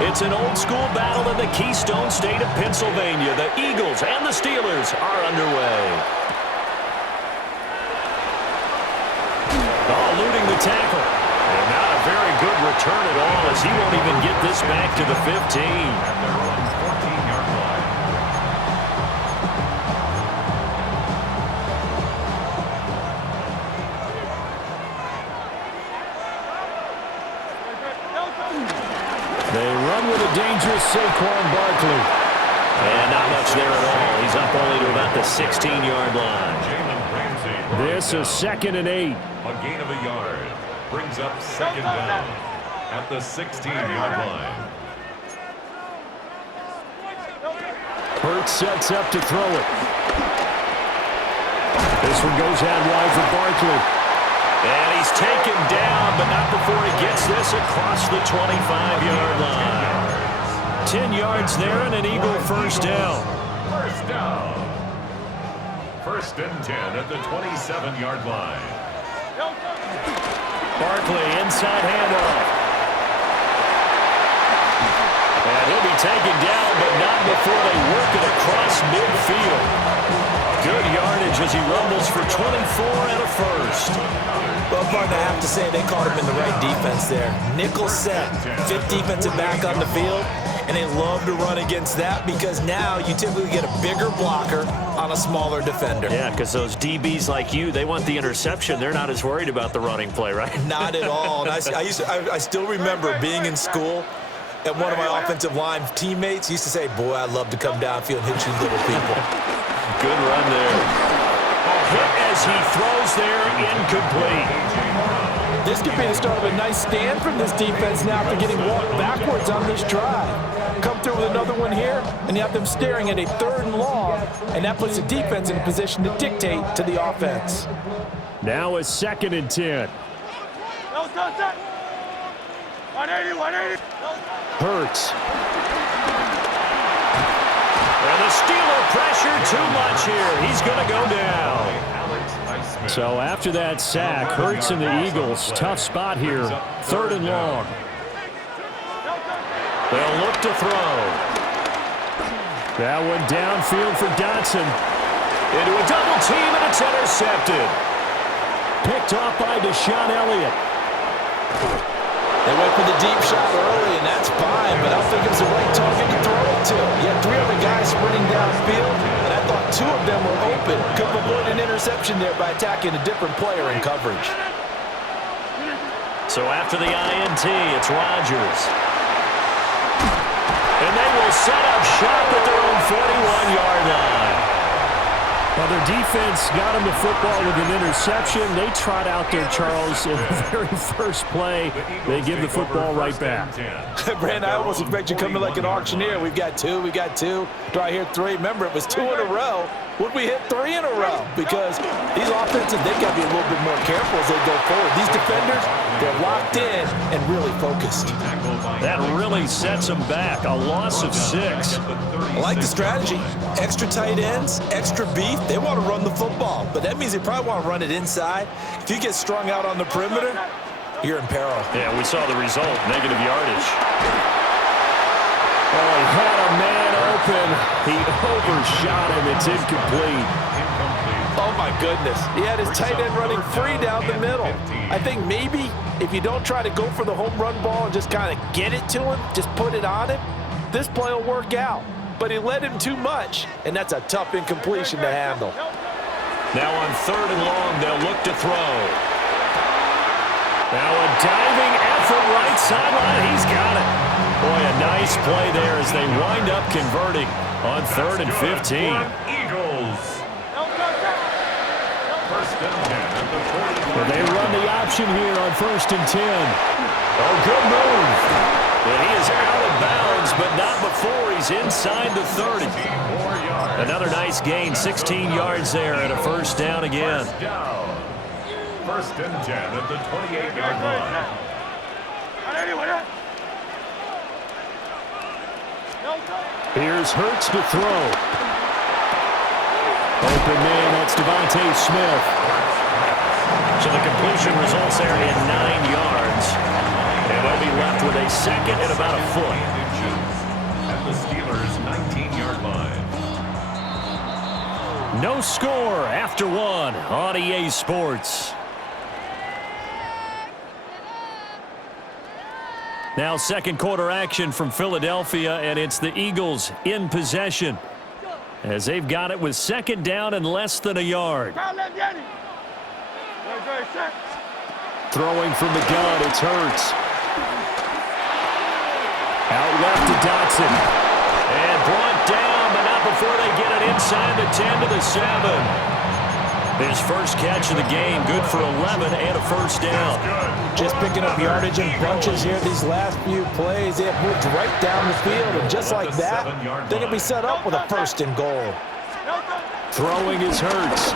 It's an old-school battle in the Keystone State of Pennsylvania. The Eagles and the Steelers are underway. Eluding the tackle. And not a very good return at all, as he won't even get this back to the 15. At their own 14-yard line. They run with a dangerous Saquon Barkley. And not much there at all. He's up only to about the 16-yard line. This is 2nd and 8. A gain of a yard. Brings up 2nd down at the 16-yard line. Hurts sets up to throw it. This one goes out wide for Barkley. And he's taken down, but not before he gets this across the 25-yard line. 10 yards there and an Eagle first down. First down. 1st and 10 at the 27-yard line. Barkley, inside handoff. And he'll be taken down, but not before they work it across midfield. Good yardage as he rumbles for 24 and a first. Well, partner, I have to say they caught him in the right defense there. Nickel set, 5th defensive back on the field, and they love to run against that because now you typically get a bigger blocker on a smaller defender. Yeah, because those DBs like you, they want the interception. They're not as worried about the running play, right? Not at all. And I still remember being in school, and one of my offensive line teammates used to say, boy, I'd love to come downfield and hit you little people. Good run there. A hit as he throws there, incomplete. This could be the start of a nice stand from this defense now after getting walked backwards on this drive. Come through with another one here, and you have them staring at a 3rd and long, and that puts the defense in a position to dictate to the offense. Now it's 2nd and 10. Hurts. And the Steeler pressure too much here. He's going to go down. So after that sack, Hurts and the Eagles, tough spot here. 3rd and long. They'll look to throw. That one downfield for Dotson. Into a double team, and it's intercepted. Picked off by Deshaun Elliott. They went for the deep shot early, and that's fine, but I don't think it was the right target to throw it to. You had 3 other guys sprinting downfield, and I thought 2 of them were open. Could have avoided an interception there by attacking a different player in coverage. So after the INT, it's Rodgers. And they will set up shop at their own 41-yard line. Well, their defense got him the football with an interception. They trot out there, Charles, in the very first play. They give the football right back. Brandon, I almost expect you coming like an auctioneer. We've got 2. Do I hear 3? Remember, it was 2 in a row. Would we hit 3 in a row? Because these offenses, they've got to be a little bit more careful as they go forward. These defenders, they're locked in and really focused. That really sets them back. A loss of 6. I like the strategy. Extra tight ends, extra beef. They want to run the football, but that means they probably want to run it inside. If you get strung out on the perimeter, you're in peril. Yeah, we saw the result, negative yardage. Oh, he had a man open. He overshot him. It's incomplete. Oh, my goodness. He had his tight end running free down the middle. I think maybe if you don't try to go for the home run ball and just kind of get it to him, just put it on him, this play will work out. But he led him too much, and that's a tough incompletion to handle. Now on 3rd and long, they'll look to throw. Now a diving effort right sideline. He's got it. Boy, a nice play there as they wind up converting on 3rd and 15. Eagles. 1st and 10 at the 40. Well, they run the option here on 1st and 10. Oh, good move. And he is out of bounds, but not before he's inside the 30. Another nice gain, 16 yards there, and a first down again. 1st and 10 at the 28-yard line. Here's Hurts to throw. Open man, that's Devontae Smith. So the completion results there in 9 yards. And they'll be left with a 2nd and about a foot. No score after one on EA Sports. Now second quarter action from Philadelphia, and it's the Eagles in possession as they've got it with second down and less than a yard. Throwing from the gun, it's Hurts. Out left to Dotson. And brought down, but not before they get it inside the 10 to the 7. His first catch of the game, good for 11 and a first down. Just picking up yardage in bunches here these last few plays. They have moved right down the field, and just like that, they're going to be set up with a first and goal. Throwing is Hurts.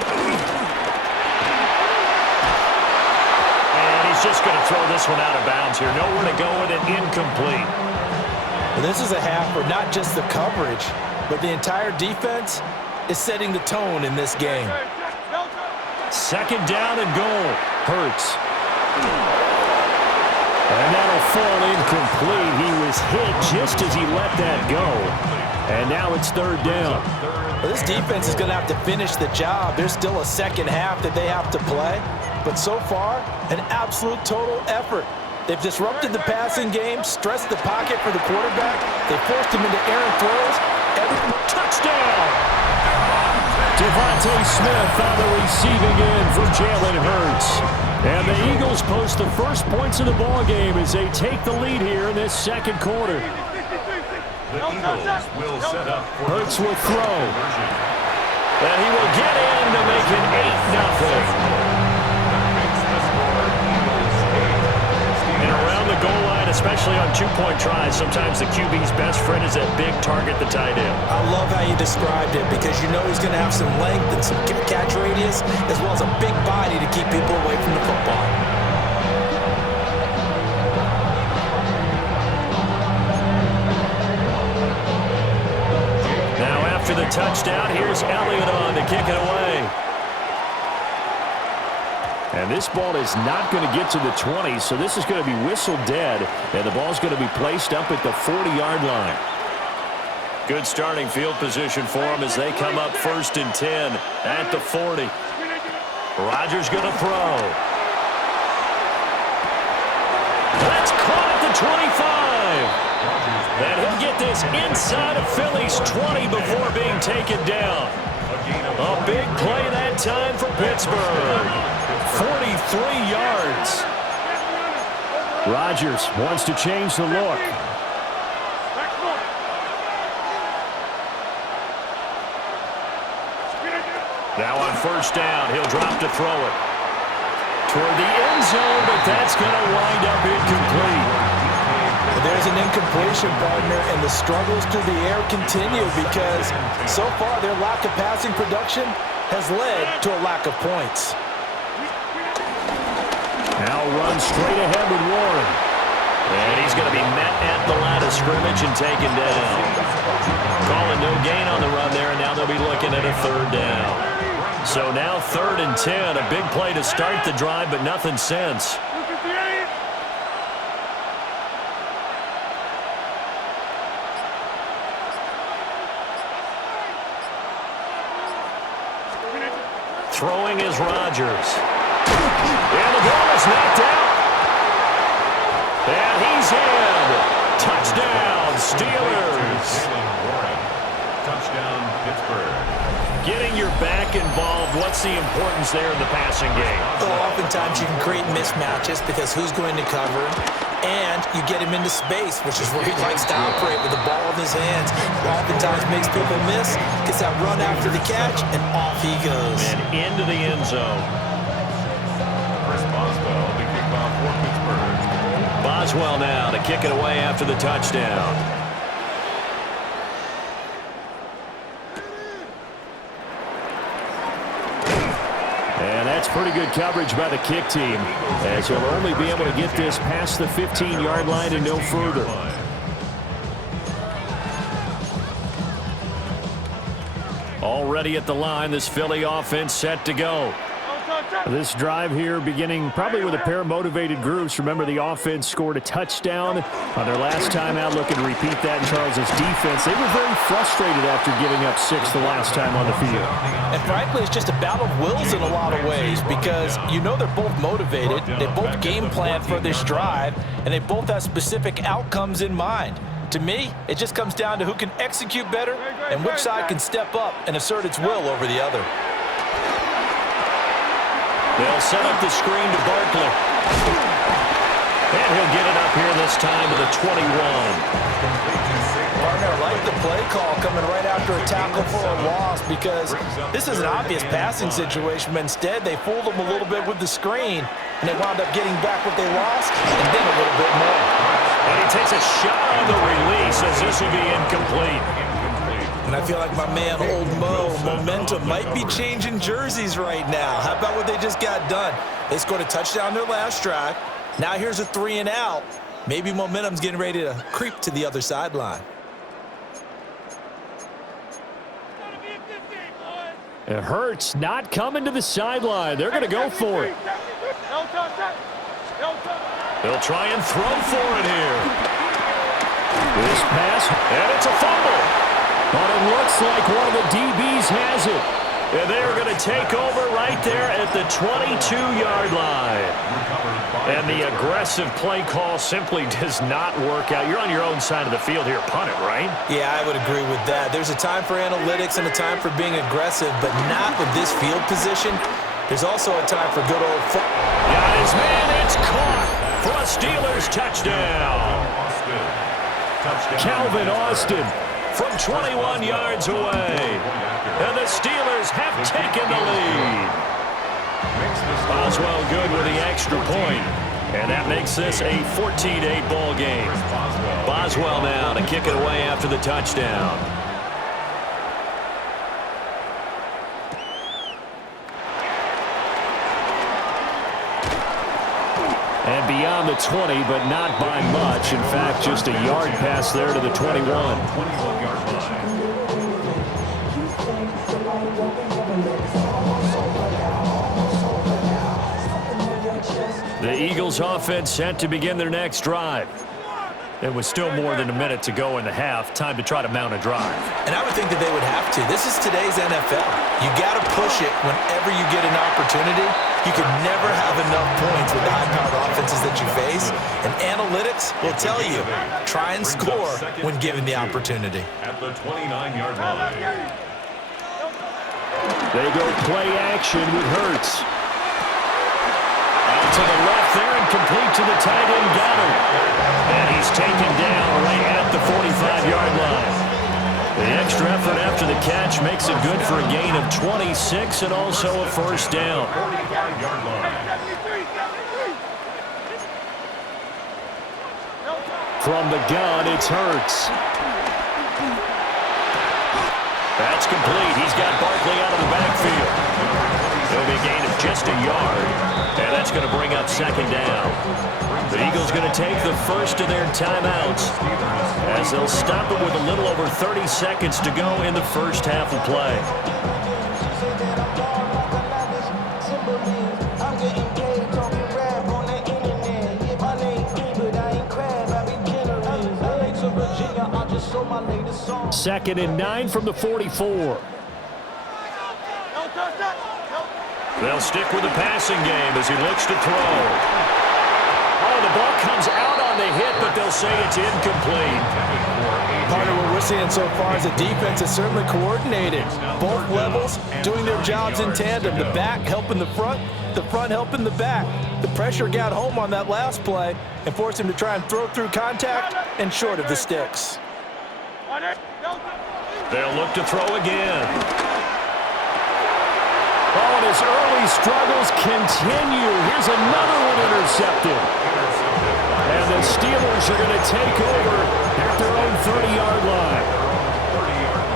And he's just going to throw this one out of bounds here. Nowhere to go with it, incomplete. And this is a half where not just the coverage, but the entire defense is setting the tone in this game. Second down and goal. Hurts. And that'll fall incomplete. He was hit just as he let that go. And now it's third down. Well, this defense is going to have to finish the job. There's still a second half that they have to play. But so far, an absolute total effort. They've disrupted the passing game, stressed the pocket for the quarterback. They forced him into errant throws. Touchdown! Devontae Smith on the receiving end for Jalen Hurts. And the Eagles post the first points of the ballgame as they take the lead here in this second quarter. The Eagles will set up for Hurts will throw. And he will get in to make it 8-0. And around the goal line, especially on two-point tries, sometimes the QB's best friend is that big target, the tight end. I love how you described it because you know he's going to have some length and some catch radius as well as a big body to keep people away from the football. Now after the touchdown, here's Elliott on to kick it away. And this ball is not going to get to the 20, so this is going to be whistled dead, and the ball's going to be placed up at the 40-yard line. Good starting field position for them as they come up 1st and 10 at the 40. Rodgers going to throw. That's caught at the 25. And he'll get this inside of Philly's 20 before being taken down. A big play that time for Pittsburgh. 43 yards. Rodgers wants to change the look. Now on 1st down, he'll drop to throw it. Toward the end zone, but that's going to wind up incomplete. There's an incompletion, partner, and the struggles through the air continue because so far their lack of passing production has led to a lack of points. Now run straight ahead with Warren. And he's going to be met at the line of scrimmage and taken down. Calling no gain on the run there, and now they'll be looking at a 3rd down. So now 3rd and 10, a big play to start the drive, but nothing since. Throwing is Rodgers. And the ball is knocked out. And he's in. Touchdown, Steelers. Touchdown, Pittsburgh. Getting your back involved, what's the importance there in the passing game? So oftentimes you can create mismatches because who's going to cover him, and you get him into space, which is where he likes to operate with the ball in his hands. Oftentimes makes people miss, gets that run after the catch, and off he goes. And into the end zone. Boswell, the kickoff for Pittsburgh. Boswell now to kick it away after the touchdown. And that's pretty good coverage by the kick team, as he'll only be able to get this past the 15-yard line and no further. Already at the line, this Philly offense set to go. This drive here beginning probably with a pair of motivated groups. Remember, the offense scored a touchdown on their last time out. Looking to repeat that in Charles's defense. They were very frustrated after giving up 6 the last time on the field. And frankly, it's just a battle of wills in a lot of ways because you know they're both motivated. They both game plan for this drive, and they both have specific outcomes in mind. To me, it just comes down to who can execute better and which side can step up and assert its will over the other. They'll set up the screen to Barkley. And he'll get it up here this time to the 21. Partner, I like the play call coming right after a tackle for a loss because this is an obvious passing situation, but instead they fooled them a little bit with the screen, and they wound up getting back what they lost and then a little bit more. And he takes a shot on the release as this will be incomplete. And I feel like my man, Old Mo, momentum might be changing jerseys right now. How about what they just got done? They scored a touchdown their last drive. Now here's a 3 and out. Maybe momentum's getting ready to creep to the other sideline. It hurts not coming to the sideline. They're going to go for it. They'll try and throw for it here. This pass, and it's a fumble. But it looks like one of the DBs has it. And they're going to take over right there at the 22-yard line. And the aggressive play call simply does not work out. You're on your own side of the field here. Punt it, right? Yeah, I would agree with that. There's a time for analytics and a time for being aggressive, but not with this field position. There's also a time for good old football. Got his man. It's caught for a Steelers touchdown. Calvin Austin from 21 yards away. And the Steelers have taken the lead. Boswell good with the extra point. And that makes this a 14-8 ball game. Boswell now to kick it away after the touchdown. And beyond the 20, but not by much. In fact, just a yard pass there to the 21. The Eagles offense set to begin their next drive. It was still more than a minute to go in the half. Time to try to mount a drive. And I would think that they would have to. This is today's NFL. You got to push it whenever you get an opportunity. You could never have enough points with the high-powered offenses that you face. And analytics will tell you, try and score when given the opportunity. At the 29-yard line. They go play action with Hurts. Out to the left there and complete to the tight end, Goddard. And he's taken down right at the 45-yard line. The extra effort after the catch makes it good for a gain of 26 and also a first down. From the gun, it's Hurts. That's complete. He's got Barkley out of the backfield. It'll be a gain of just a yard. And that's going to bring up second down. The Eagles going to take the first of their timeouts as they'll stop it with a little over 30 seconds to go in the first half of play. Second and 9 from the 44. They'll stick with the passing game as he looks to throw. Oh, the ball comes out on the hit, but they'll say it's incomplete. Part of what we're seeing so far is the defense is certainly coordinated. Both levels doing their jobs in tandem. The back helping the front helping the back. The pressure got home on that last play and forced him to try and throw through contact and short of the sticks. They'll look to throw again. Oh, and his early struggles continue. Here's another one intercepted. And the Steelers are going to take over at their own 30-yard line.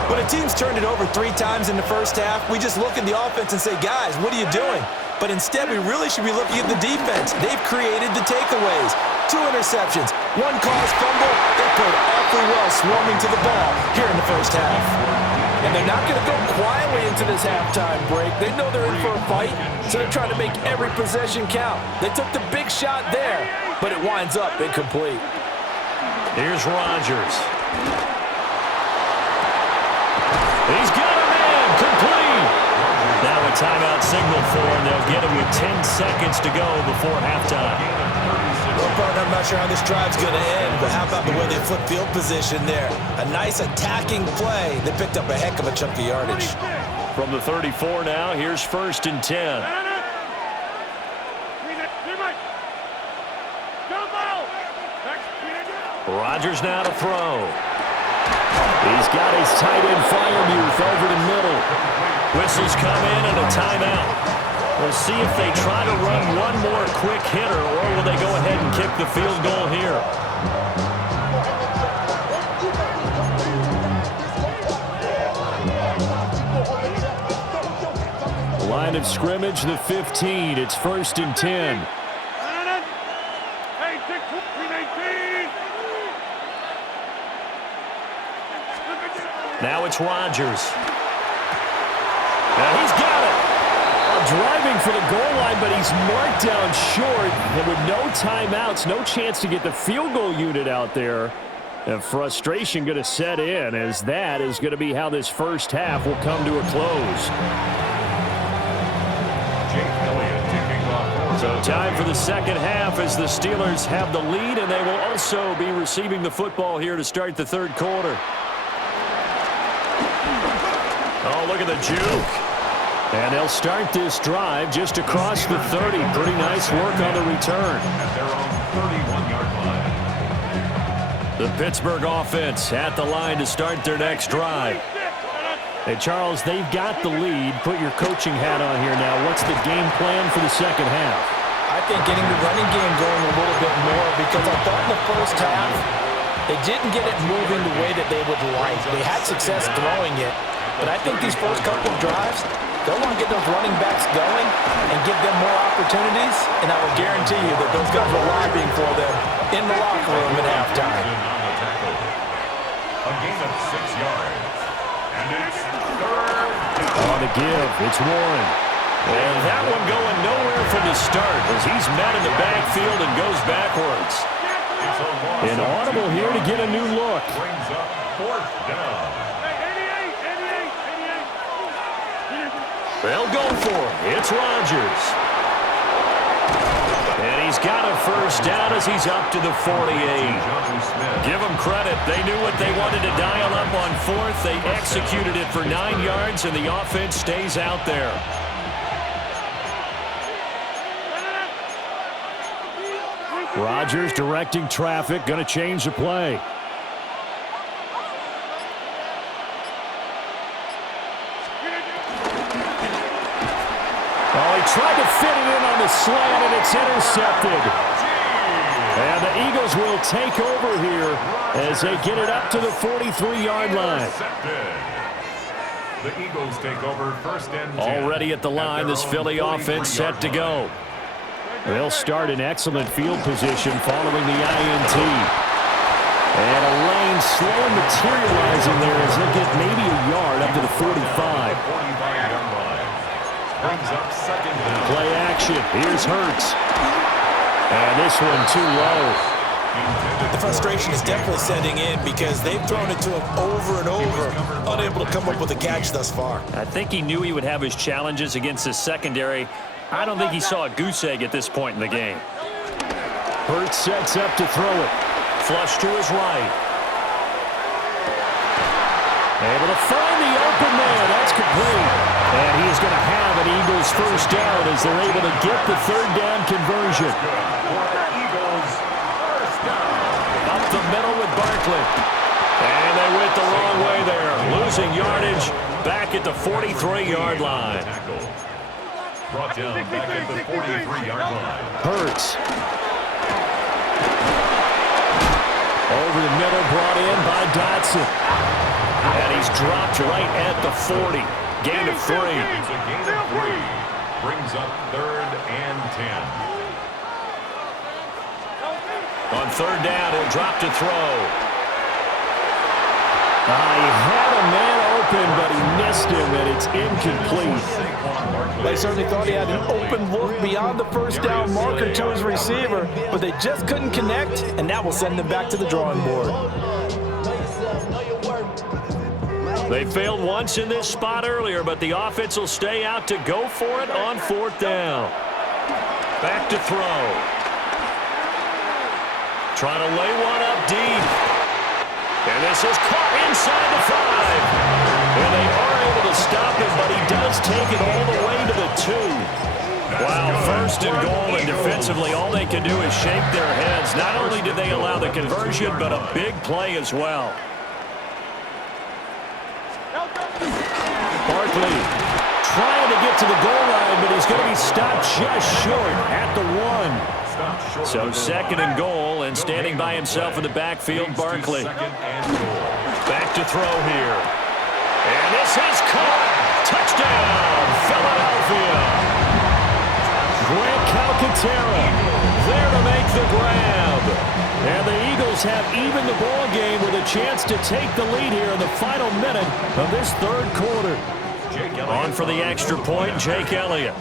When a team's turned it over 3 times in the first half, we just look at the offense and say, guys, what are you doing? But instead, we really should be looking at the defense. They've created the takeaways. 2 interceptions, 1 caused fumble. They played awfully well swarming to the ball here in the first half. And they're not going to go quietly into this halftime break. They know they're in for a fight, so they're trying to make every possession count. They took the big shot there, but it winds up incomplete. Here's Rodgers. He's got him in. Complete. Now a timeout signal for him. They'll get him with 10 seconds to go before halftime. Well, partner, I'm not sure how this drive's going to end, but how about the way they flip field position there? A nice attacking play. They picked up a heck of a chunk of yardage. From the 34 now, here's 1st and 10. Rodgers now to throw. He's got his tight end Firemuth over the middle. Whistles come in and a timeout. We'll see if they try to run one more quick hitter, or will they go ahead and kick the field goal here. Line of scrimmage, the 15. It's 1st and 10. Now it's Rodgers. Now he's got it. Driving for the goal line, but he's marked down short. And with no timeouts, no chance to get the field goal unit out there. And frustration going to set in, as that is going to be how this first half will come to a close. So time for the second half as the Steelers have the lead, and they will also be receiving the football here to start the third quarter. Oh, look at the juke. And they'll start this drive just across the 30. Pretty nice work on the return. At their own 31-yard line. The Pittsburgh offense at the line to start their next drive. Hey, Charles, they've got the lead. Put your coaching hat on here now. What's the game plan for the second half? I think getting the running game going a little bit more, because I thought in the first half they didn't get it moving the way that they would like. They had success throwing it, but I think these first couple of drives, they'll want to get those running backs going and give them more opportunities, and I will guarantee you that those guys are lobbying for them in the locker room at halftime. A gain of 6 yards. And it's 3rd down. On the give, it's Warren. And that one going nowhere from the start as he's met in the backfield and goes backwards. It's a loss An of audible 2 here to get a new look. Brings up 4th down. They'll go for it. It's Rodgers. And he's got a first down as he's up to the 48. Give them credit. They knew what they wanted to dial up on 4th. They executed it for 9 yards, and the offense stays out there. Rodgers directing traffic, going to change the play. Oh, he tried to fit it in on the slant, and it's intercepted. And the Eagles will take over here as they get it up to the 43-yard line. The Eagles take over 1st and 10. Already at the line, this Philly offense set to go. They'll start in excellent field position following the INT. And a lane slow materializing there as they get maybe a yard up to the 45. 45-yard line. Brings up 2nd down. Play action. Here's Hurts. And this one too low. The frustration is definitely setting in because they've thrown it to him over and over, unable to come up with a catch thus far. I think he knew he would have his challenges against his secondary. I don't think he saw a goose egg at this point in the game. Hurts sets up to throw it. Flush to his right. Able to find the open man. That's complete. And he is going to have an Eagles first down as they're able to get the 3rd down conversion. Eagles first down. Up the middle with Barkley. And they went the wrong way there. Losing yardage back at the 43-yard line. Brought down back at the 43-yard line. Hurts. Over the middle, brought in by Dotson. And he's dropped right at the 40. Gain of 3. It's a gain of 3. Brings up 3rd and 10. On 3rd down, he'll drop to throw. He had a man open, but he against him, and it's incomplete. They certainly thought he had an open look beyond the first down marker to his receiver, but they just couldn't connect, and that will send them back to the drawing board. They failed once in this spot earlier, but the offense will stay out to go for it on 4th down. Back to throw. Trying to lay one up deep. And this is caught inside the 5. And they are able to stop him, but he does take it all the way to the 2. Wow, 1st and goal, and defensively all they can do is shake their heads. Not only did they allow the conversion, but a big play as well. Barkley trying to get to the goal line, but he's going to be stopped just short at the 1. So 2nd and goal, and standing by himself in the backfield, Barkley. Back to throw here. And this is caught. Touchdown, Philadelphia. Grant Calcaterra there to make the grab. And the Eagles have evened the ball game with a chance to take the lead here in the final minute of this 3rd quarter. On for the extra point, Jake Elliott.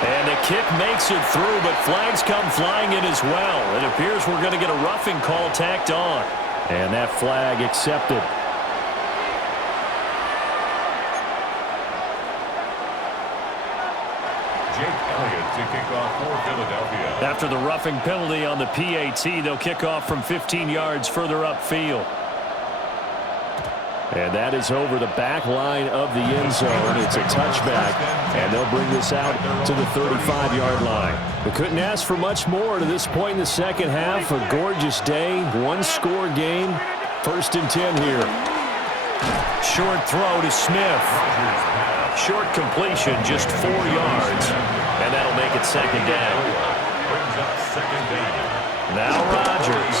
And the kick makes it through, but flags come flying in as well. It appears we're going to get a roughing call tacked on. And that flag accepted. Jake Elliott to kick off for Philadelphia. After the roughing penalty on the PAT, they'll kick off from 15 yards further upfield. And that is over the back line of the end zone. It's a touchback, and they'll bring this out to the 35-yard line. They couldn't ask for much more to this point in the second half. A gorgeous day, one-score game. 1st and 10 here. Short throw to Smith. Short completion, just 4 yards. And that'll make it 2nd down. Now Rodgers.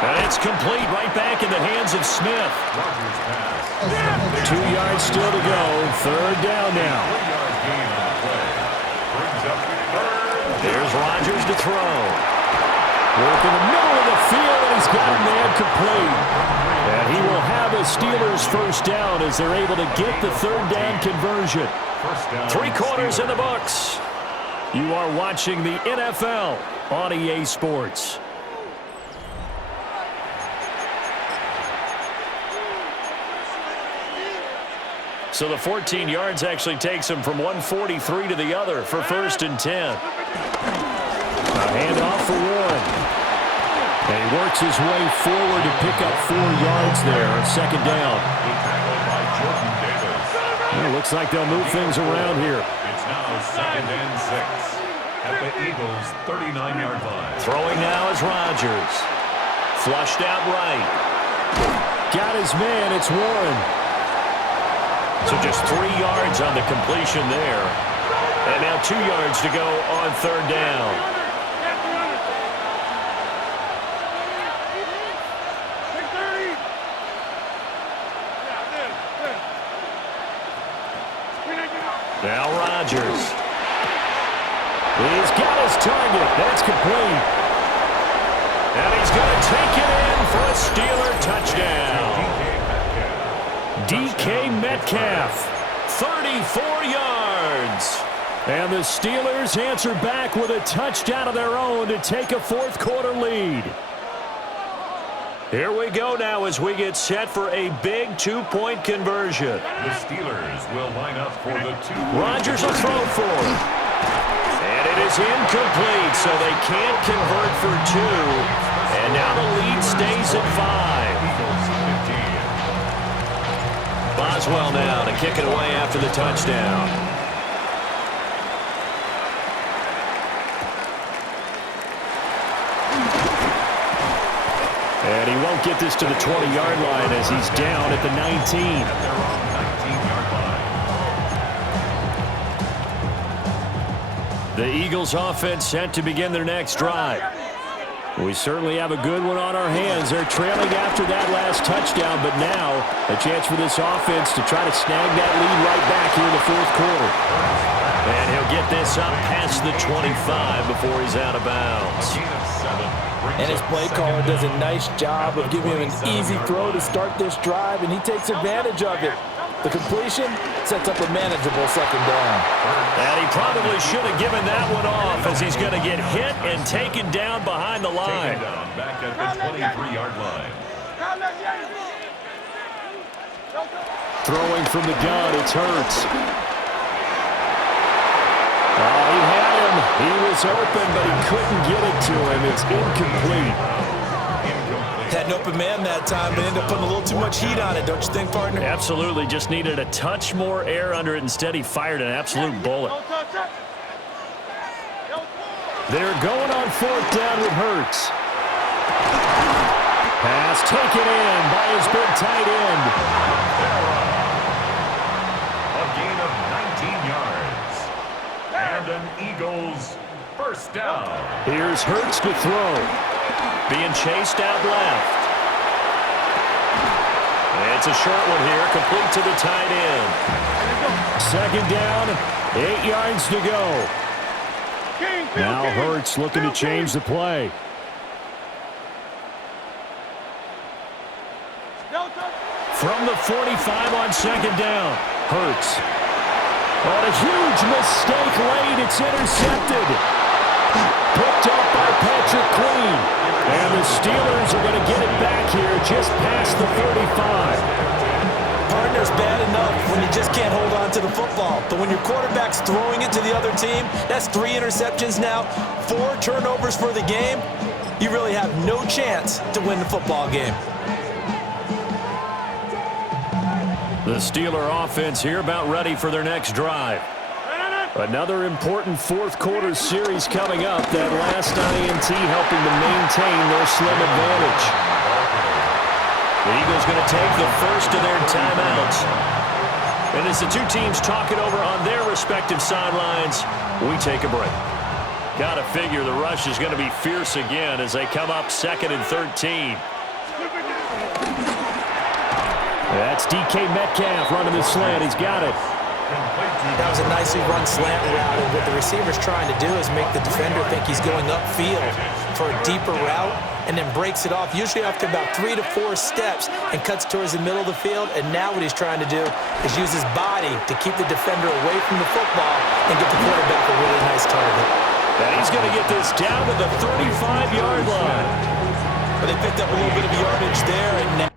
And it's complete right back in the hands of Smith. 2 yards still to go. 3rd down now. Here's Rodgers to throw. Work in the middle of the field, and he's got a man complete. And he will have a Steelers 1st down as they're able to get the 3rd down conversion. 3 quarters in the books. You are watching the NFL on EA Sports. So the 14 yards actually takes him from 143 to the other for 1st and 10. A handoff for Warren. And he works his way forward to pick up 4 yards there on 2nd down. Well, looks like they'll move things around here. It's now 2nd and 6 at the Eagles' 39-yard line. Throwing now is Rodgers. Flushed out right. Got his man. It's Warren. So just 3 yards on the completion there. And now 2 yards to go on 3rd down. Now Rodgers. He's got his target. That's complete. And he's going to take it in for a Steeler touchdown. DK Metcalf, 34 yards. And the Steelers answer back with a touchdown of their own to take a 4th quarter lead. Here we go now as we get set for a big 2-point conversion. The Steelers will line up for the 2. Rodgers will throw for it. And it is incomplete, so they can't convert for 2. And now the lead stays at 5. Boswell now to kick it away after the touchdown. And he won't get this to the 20-yard line as he's down at the 19. The Eagles offense set to begin their next drive. We certainly have a good one on our hands. They're trailing after that last touchdown, but now a chance for this offense to try to snag that lead right back here in the 4th quarter. And he'll get this up past the 25 before he's out of bounds. brings And his up play second caller does a down nice job of at the giving him an 27 easy yard throw to line. start this drive, and he takes advantage of it. The completion sets up a manageable second down. And he probably should have given that one off as he's going to get hit and taken down behind the line. Taken down back at the 23-yard line. Throwing from the gun, it's Hurts. Oh, he had him. He was open, but he couldn't get it to him. It's incomplete. Had an open man that time, but ended up putting a little too much heat on it, don't you think, partner? Absolutely. Just needed a touch more air under it. Instead, he fired an absolute bullet. They're going on fourth down with Hurts. Pass taken in by his big tight end. A gain of 19 yards. And an Eagles first down. Here's Hurts to throw. Being chased out left. It's a short one here, complete to the tight end. Second down, 8 yards to go. Now Hurts looking to change the play. From the 45 on second down, Hurts. On a huge mistake late, it's intercepted. Picked up by Patrick Queen. And the Steelers are going to get it back here just past the 35. Partner's bad enough when you just can't hold on to the football. But when your quarterback's throwing it to the other team, that's 3 interceptions now, 4 turnovers for the game. You really have no chance to win the football game. The Steeler offense here about ready for their next drive. Another important fourth quarter series coming up. That last INT helping to maintain their slim advantage. The Eagles going to take the first of their timeouts. And as the two teams talk it over on their respective sidelines, we take a break. Got to figure the rush is going to be fierce again as they come up 2nd and 13. That's DK Metcalf running the slant. He's got it. That was a nicely run slant route, and what the receiver's trying to do is make the defender think he's going upfield for a deeper route, and then breaks it off, usually after about 3 to 4 steps, and cuts towards the middle of the field. And now what he's trying to do is use his body to keep the defender away from the football and get the quarterback a really nice target. And he's going to get this down to the 35-yard line. But they picked up a little bit of yardage there, and